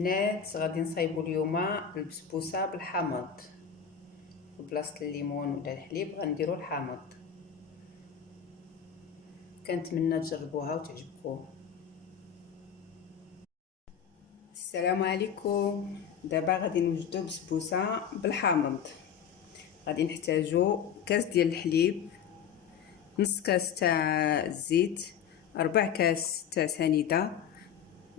البنات غادي نصايبوا اليوم البسبوسه بالحامض. في بلاصه الليمون ولا الحليب غنديروا الحامض. كنتمنى تجربوها وتعجبكم. السلام عليكم. دابا غادي نوجدوا بسبوسه بالحامض. غادي نحتاجوا كاس ديال الحليب، نص كاس تاع الزيت، 4 كاس تاع سنيده،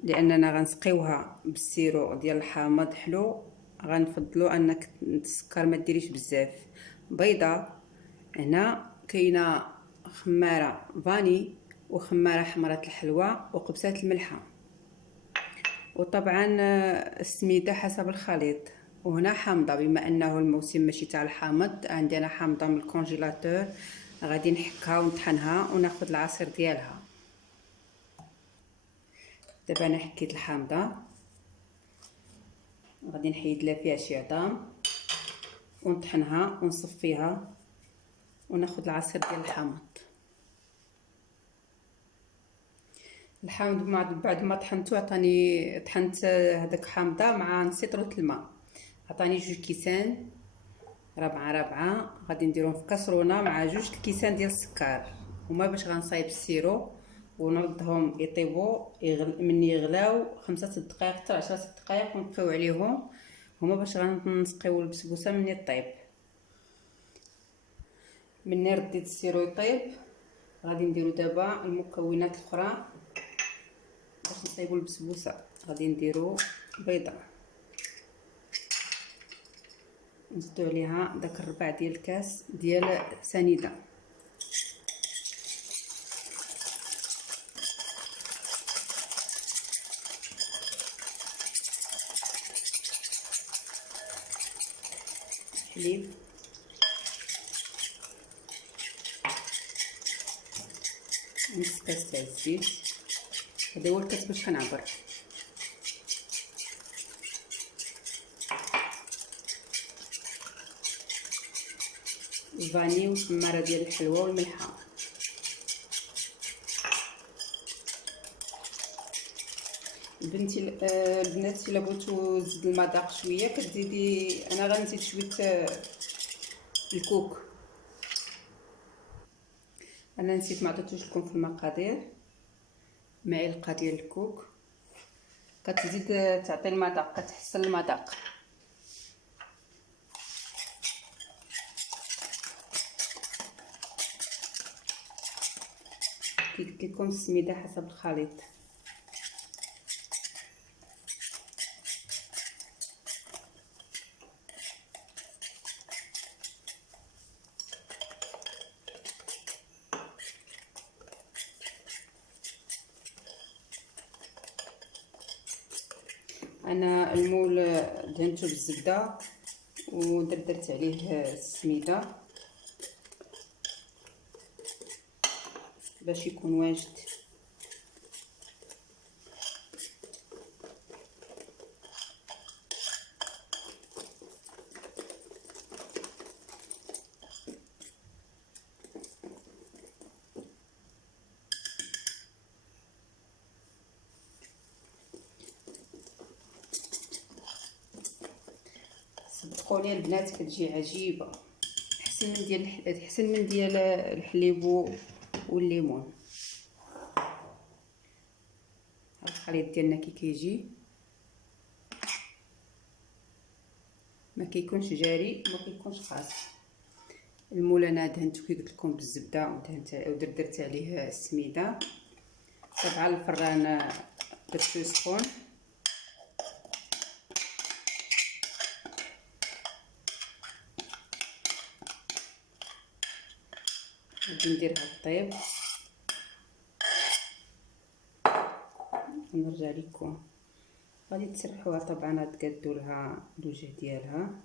لاننا غنسقيوها بالسيرو ديال الحامض حلو. غنفضلوا انك السكر ما ديريش بزاف. بيضه، هنا كاينه خماره فاني وخماره حمرة الحلوى وقبصه الملحه، وطبعا السميده حسب الخليط. وهنا حامضه، بما انه الموسم ماشي تاع الحامض، عندي انا حامضه من الكونجيلاتور. غادي نحكها ونطحنها وناخذ العصير ديالها. دابا انا حكيت الحامضه، غادي نحيد لها فيها شي عظام ونطحنها ونصفيها وناخذ العصير ديال الحامض. الحامض بعد ما طحنته طحنت هذاك حامضه مع نص لتر الماء، عطاني 2 كيسان ربعه. غادي نديرهم في كاسرونه مع 2 الكيسان ديال السكر، هما باش غنصايب السيرو ونردهم يطيبوا. من يغلاو 5 دقائق حتى 10 دقائق ونبقيو عليهم، هما باش غنسقيو البسبوسه من يطيب. من رديت السيرو يطيب، غادي نديرو دابا المكونات الاخرى باش نصايبوا البسبوسه. غادي نديرو بيضه، نزيدو عليها داك الربع ديال الكاس ديال سنيده، حليب، نص كاس تاع الزيت. هذا هو الكاس باش كنعبر. الفاني والخماره ديال الحلوى والملحه. البنات الا بغيتو تزيد المذاق شويه كتزيدي. انا غنزيد شويه الكوك. انا نسيت ما عطيتوش لكم في المقادير. معلقه ديال الكوك كتزيد تعطي المذاق، كتحسن المذاق. كي قلت لكم السميده حسب الخليط. انا المول دهنته بالزبده ودردرت عليه السميده باش يكون واجد. صدقوني البنات كتجي عجيبه، احسن من ديال الحليب والليمون. الخليط ديالنا كي كيجي ما كيكونش جاري وما كيكونش خاص. المول انا دهنته كي قلت لكم بالزبده ودردرت عليه السميده. طبعا الفران درتو يسخن. غادي نديرها طيب ونرجع لكم. غادي تسرحوها طبعا، غتقادوا لها الوجه ديالها.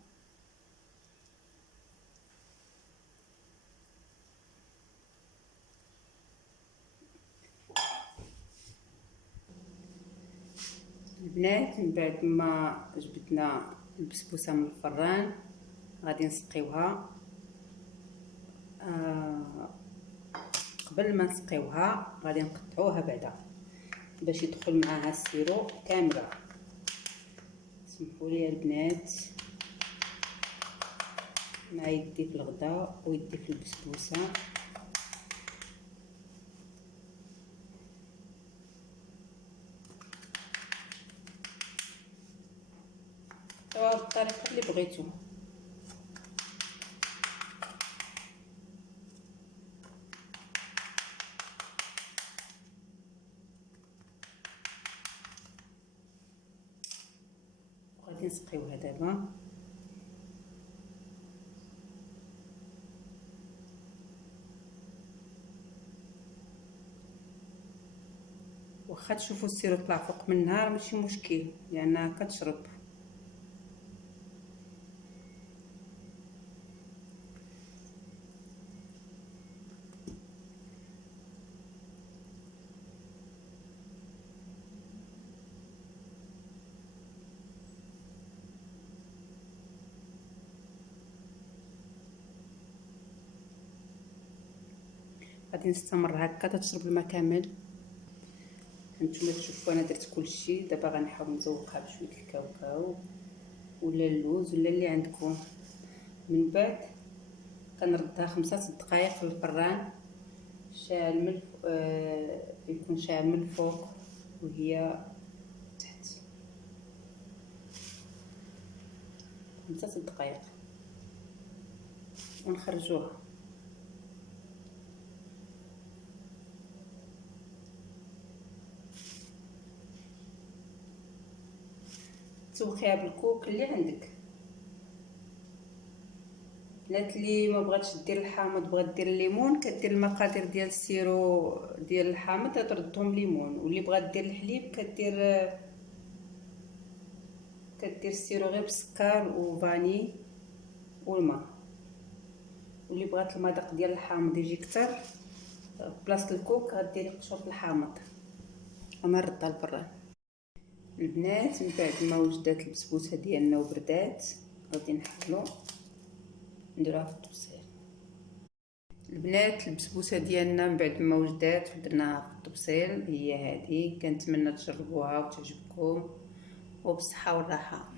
البنات من بعد ما جبدنا البسبوسه من الفران غادي نسقيوها. قبل ما نسقيوها غادي نقطعوها بعدا باش يدخل معاها السيرو كامله. سمحوا لي البنات، مع يدي في الغدا ويدي في البسبوسه. بالطريقه اللي بغيتو. غادي نسقيوها دابا. واخا تشوفوا السيرو طلع فوق منها راه ماشي مشكل لانها كتشرب. غادي نستمر هكا تتشرب الماء كامل. هانتوما تشوفوا انا درت كلشي. دابا غنحاول نزوقها بشويه الكاوكاو ولا اللوز ولا اللي عندكم. من بعد كنردها 5 دقائق في الفران شاعل من يكون شاعل من الفوق وهي تحت. 5 دقائق ونخرجوها. تسوقيها بالكوك اللي عندك. البنات اللي ما بغاتش دير الحامض بغات دير الليمون كدير المقادير ديال السيرو ديال الحامض تردهم ليمون، واللي بغات دير الحليب كدير السيرو غير بالسكر وفاني والماء، واللي بغات المذاق ديال الحامض يجي كتر بلاصه الكوك غديري قشور الحامض. انا نردها للبراد. البنات من بعد ما وجدات البسبوسه ديالنا وبردات غادي نحلو نديروها في الطبسيل. البنات البسبوسه ديالنا من بعد ما وجدات ودرناها في الطبسيل هي هذه. كنتمنى تجربوها وتعجبكم وبالصحه والراحه.